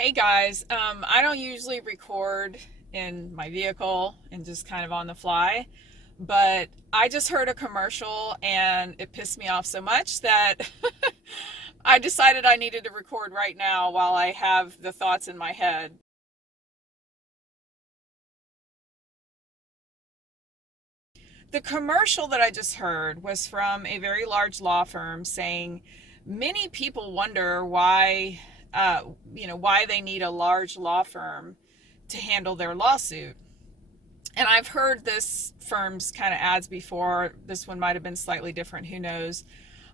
Hey guys, I don't usually record in my vehicle and just kind of on the fly, but I just heard a commercial and it pissed me off so much that I decided I needed to record right now while I have the thoughts in my head. The commercial that I just heard was from a very large law firm saying many people wonder why, uh, why they need a large law firm to handle their lawsuit. And I've heard this firm's kind of ads before. This one might have been slightly different. Who knows?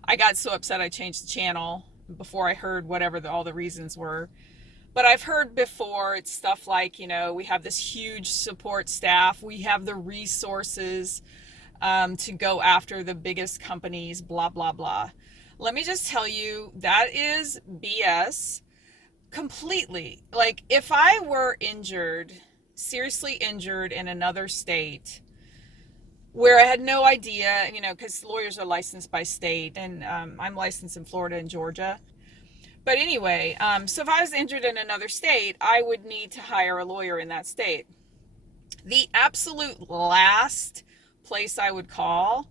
I got so upset I changed the channel before I heard whatever all the reasons were. But I've heard before it's stuff like, we have this huge support staff, we have the resources to go after the biggest companies, blah, blah, blah. Let me just tell you, that is BS completely. Like, if I were injured, seriously injured in another state where I had no idea, because lawyers are licensed by state, and I'm licensed in Florida and Georgia. But anyway, so if I was injured in another state, I would need to hire a lawyer in that state. The absolute last place I would call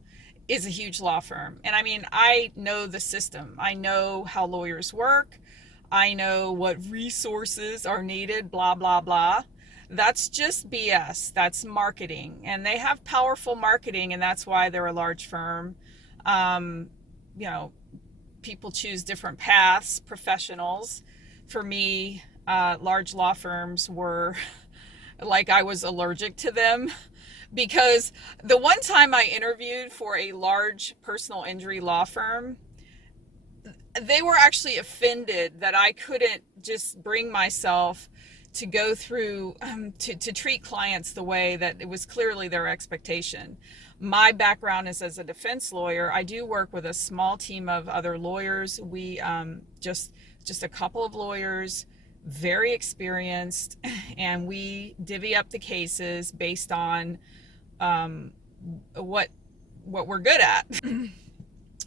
is a huge law firm. And I mean, I know the system, I know how lawyers work, I know what resources are needed, blah, blah, blah. That's just BS. That's marketing. And they have powerful marketing, and that's why they're a large firm. Um, you know, People choose different paths, professionals. For me, large law firms were like I was allergic to them because the one time I interviewed for a large personal injury law firm, they were actually offended that I couldn't just bring myself to go through to treat clients the way that it was clearly their expectation. My background is as a defense lawyer. I do work with a small team of other lawyers. We just a couple of lawyers, very experienced, and we divvy up the cases based on um, what we're good at.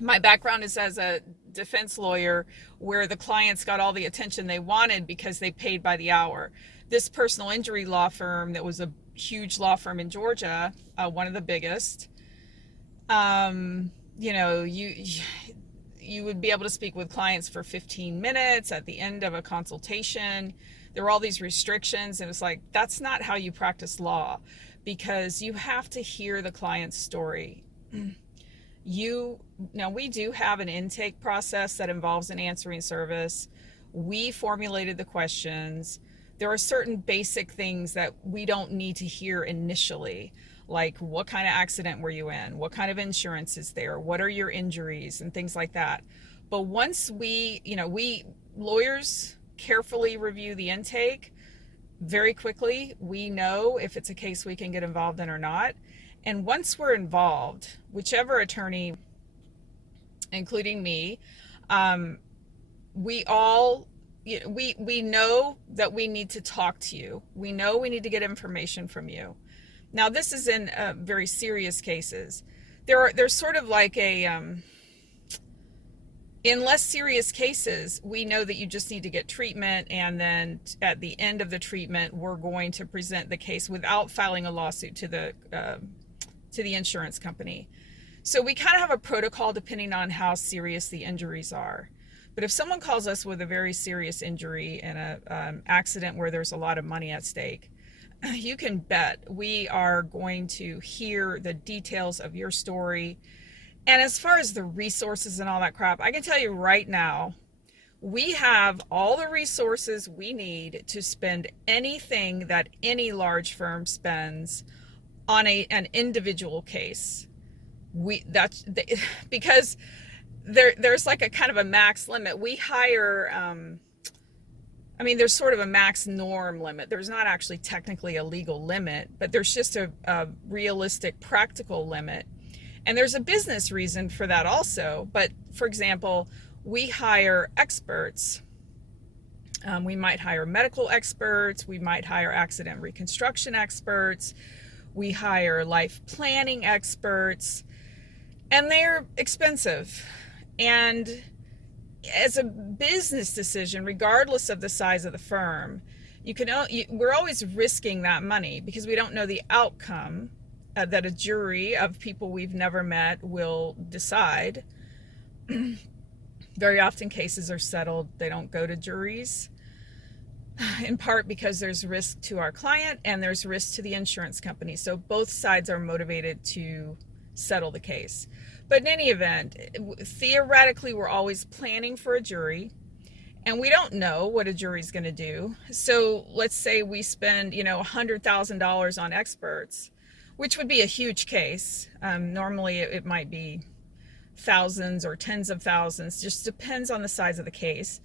My background is as a defense lawyer where the clients got all the attention they wanted because they paid by the hour. This personal injury law firm that was a huge law firm in Georgia, one of the biggest, um, you know, you you would be able to speak with clients for 15 minutes at the end of a consultation. There were all these restrictions, and it was like, that's not how you practice law, because you have to hear the client's story. You Now, we do have an intake process that involves an answering service. We formulated the questions. There are certain basic things that we don't need to hear initially, like what kind of accident were you in, what kind of insurance is there, what are your injuries, and things like that. But once we lawyers carefully review the intake very quickly, we know if it's a case we can get involved in or not. And once we're involved, whichever attorney, including me, um, we all we know that we need to talk to you. We know we need to get information from you. Now, this is in very serious cases. There's sort of like a in less serious cases, we know that you just need to get treatment, and then at the end of the treatment, we're going to present the case without filing a lawsuit to the insurance company. So we kind of have a protocol depending on how serious the injuries are. But if someone calls us with a very serious injury and a accident where there's a lot of money at stake, you can bet we are going to hear the details of your story. And as far as the resources and all that crap, I can tell you right now, we have all the resources we need to spend anything that any large firm spends on an individual case. Because there's like a kind of a max limit. We hire there's sort of a max norm limit. There's not actually technically a legal limit, but there's just a realistic practical limit. And there's a business reason for that also. But for example, we hire experts. We might hire medical experts. We might hire accident reconstruction experts. We hire life planning experts, and they're expensive. And as a business decision, regardless of the size of the firm, we're always risking that money because we don't know the outcome that a jury of people we've never met will decide. Very often cases are settled, they don't go to juries, in part because there's risk to our client and there's risk to the insurance company. So both sides are motivated to settle the case. But in any event, theoretically, we're always planning for a jury, and we don't know what a jury's going to do. So let's say we spend, $100,000 on experts, which would be a huge case. Normally, it might be thousands or tens of thousands, just depends on the size of the case.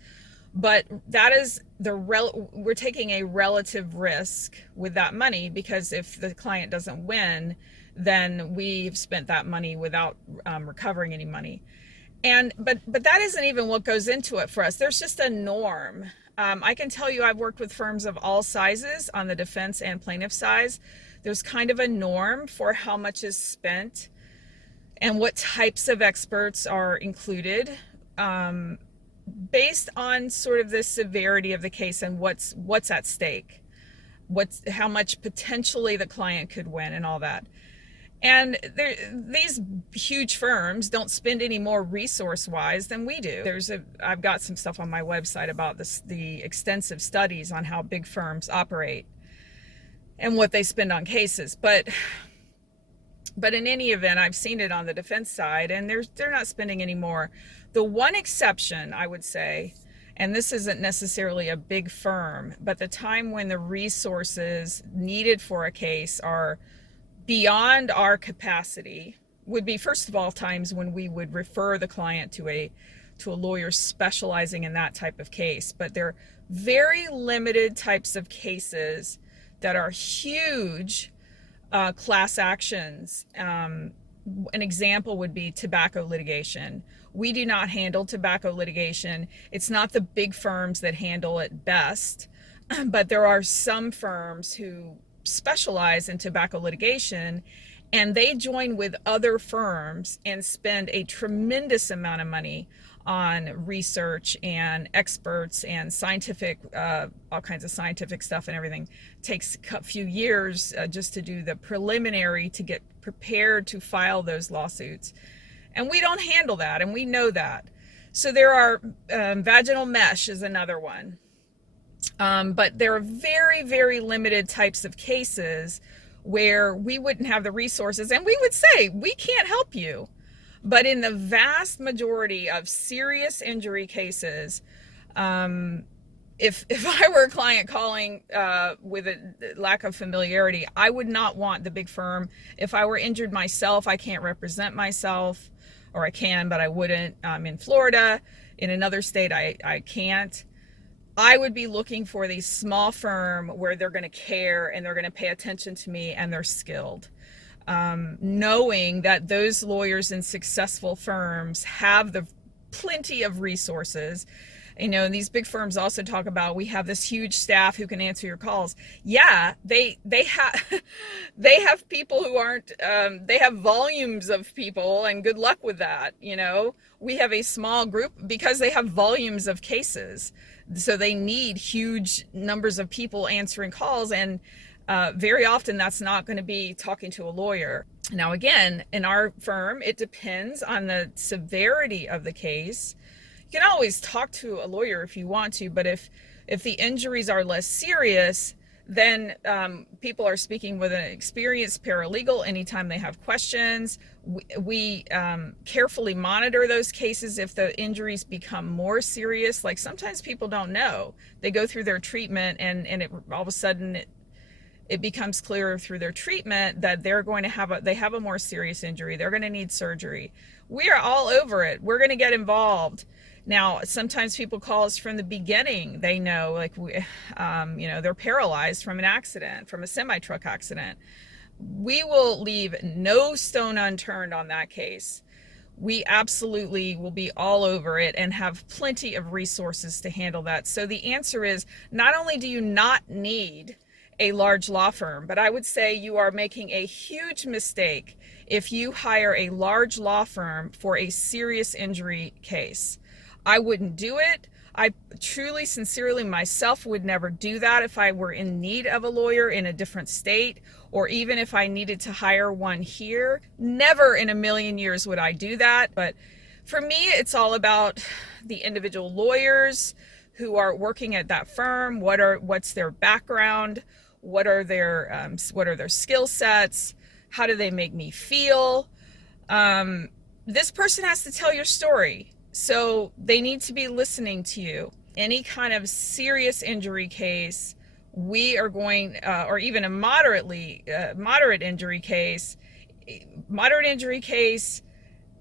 But that is we're taking a relative risk with that money, because if the client doesn't win, then we've spent that money without recovering any money. But that isn't even what goes into it for us. There's just a norm. I can tell you, I've worked with firms of all sizes on the defense and plaintiff sides. There's kind of a norm for how much is spent and what types of experts are included, based on sort of the severity of the case and what's at stake, how much potentially the client could win and all that. And these huge firms don't spend any more resource-wise than we do. I've got some stuff on my website about the extensive studies on how big firms operate and what they spend on cases. But in any event, I've seen it on the defense side, and they're not spending any more. The one exception, I would say, and this isn't necessarily a big firm, but the time when the resources needed for a case are beyond our capacity would be, first of all, times when we would refer the client to a lawyer specializing in that type of case. But there are very limited types of cases that are huge class actions. An example would be tobacco litigation. We do not handle tobacco litigation. It's not the big firms that handle it best, but there are some firms who specialize in tobacco litigation, and they join with other firms and spend a tremendous amount of money on research and experts and scientific, all kinds of scientific stuff and everything. It takes a few years just to do the preliminary to get prepared to file those lawsuits. And we don't handle that, and we know that. So there are, vaginal mesh is another one. But there are very, very limited types of cases where we wouldn't have the resources, and we would say, we can't help you. But in the vast majority of serious injury cases, if I were a client calling with a lack of familiarity, I would not want the big firm. If I were injured myself, I can't represent myself, or I can, but I wouldn't. In Florida, in another state, I can't. I would be looking for the small firm where they're going to care and they're going to pay attention to me and they're skilled. Knowing that those lawyers in successful firms have the plenty of resources. And these big firms also talk about, we have this huge staff who can answer your calls. Yeah, they have they have people who aren't, they have volumes of people, and good luck with that. We have a small group because they have volumes of cases. So they need huge numbers of people answering calls, and very often that's not going to be talking to a lawyer. Now, again, in our firm, it depends on the severity of the case. You can always talk to a lawyer if you want to, but if the injuries are less serious, then people are speaking with an experienced paralegal anytime they have questions. We carefully monitor those cases if the injuries become more serious. Like, sometimes people don't know. They go through their treatment, and all of a sudden it becomes clearer through their treatment that they're going to they have a more serious injury. They're going to need surgery. We are all over it. We're going to get involved. Now, sometimes people call us from the beginning. They know, like, they're paralyzed from an accident, from a semi-truck accident. We will leave no stone unturned on that case. We absolutely will be all over it and have plenty of resources to handle that. So the answer is, not only do you not need a large law firm, but I would say you are making a huge mistake if you hire a large law firm for a serious injury case. I wouldn't do it. I truly, sincerely myself would never do that if I were in need of a lawyer in a different state, or even if I needed to hire one here. Never in a million years would I do that. But for me, it's all about the individual lawyers who are working at that firm. What's their background? What are their skill sets? How do they make me feel? um, this person has to tell your story. So they need to be listening to you. Any kind of serious injury case, we are going, or even a moderate injury case, moderate injury case,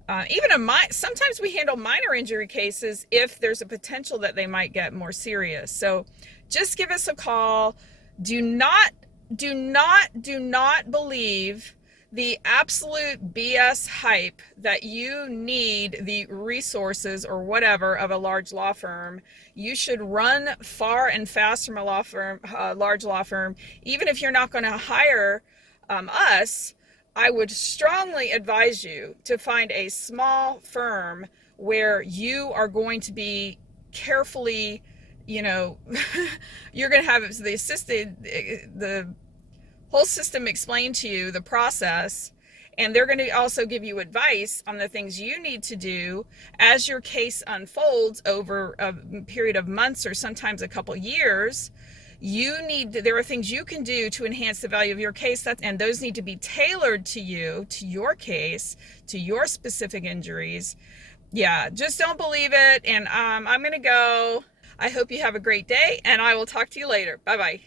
sometimes we handle minor injury cases if there's a potential that they might get more serious. So just give us a call. Do not, do not believe the absolute BS hype that you need the resources or whatever of a large law firm. You should run far and fast from a large law firm, even if you're not going to hire us. I would strongly advise you to find a small firm where you are going to be carefully, you know, you're going to have the whole system explain to you the process, and they're going to also give you advice on the things you need to do as your case unfolds over a period of months or sometimes a couple years. There are things you can do to enhance the value of your case, and those need to be tailored to you, to your case, to your specific injuries. Yeah, just don't believe it. And I'm going to go. I hope you have a great day, and I will talk to you later. Bye bye.